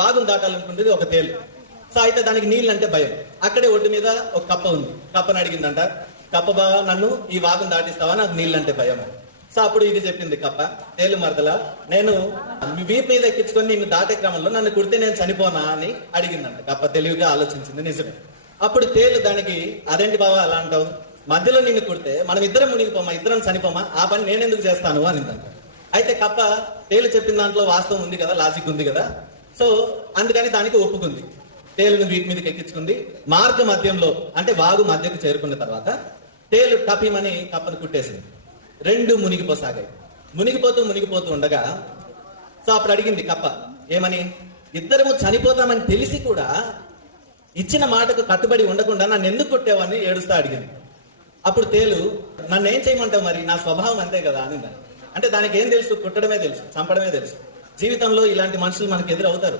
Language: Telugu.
వాగును దాటాలనుకుంటుంది ఒక తేలు. సో అయితే దానికి నీళ్ళు అంటే భయం. అక్కడే ఒడ్డు మీద ఒక కప్ప ఉంది. కప్పను అడిగిందంట, కప్ప బావ నన్ను ఈ వాగును దాటిస్తావా, నాకు నీళ్ళు అంటే భయం. సో అప్పుడు ఇది చెప్పింది కప్ప, తేలు మరదల నేను వీపు మీద ఎక్కించుకొని నిన్ను దాటే క్రమంలో నన్ను కుడితే నేను చనిపోనా అని అడిగిందంట. కప్ప తెలివిగా ఆలోచించింది, నిజమే. అప్పుడు తేలు దానికి, అదేంటి బావా అలా అంటావు, మధ్యలో నిన్ను కుడితే మనం ఇద్దరం మునిగిపోమా, ఇద్దరం చనిపోమా, ఆ పని నేనెందుకు చేస్తాను అనిందంట. అయితే కప్ప తేలు చెప్పిన దాంట్లో వాస్తవం ఉంది కదా, లాజిక్ ఉంది కదా, సో అందుకని దానికి ఒప్పుకుంది. తేలును వీటి మీదకి ఎక్కించుకుంది. మార్గ మధ్యంలో అంటే వాగు మధ్యకు చేరుకున్న తర్వాత తేలు టపిమని కప్పను కుట్టేసింది. రెండు మునిగిపోసాగాయి. మునిగిపోతూ ఉండగా సో అప్పుడు అడిగింది కప్ప ఏమని, ఇద్దరము చనిపోతామని తెలిసి కూడా ఇచ్చిన మాటకు కట్టుబడి ఉండకుండా నన్ను ఎందుకు కొట్టావని ఏడుస్తా అడిగింది. అప్పుడు తేలు, నన్ను ఏం చేయమంటావు మరి, నా స్వభావం అంతే కదా అని. అంటే దానికి ఏం తెలుసు, కుట్టడమే తెలుసు, చంపడమే తెలుసు. జీవితంలో ఇలాంటి మనుషులు మనకు ఎదురవుతారు.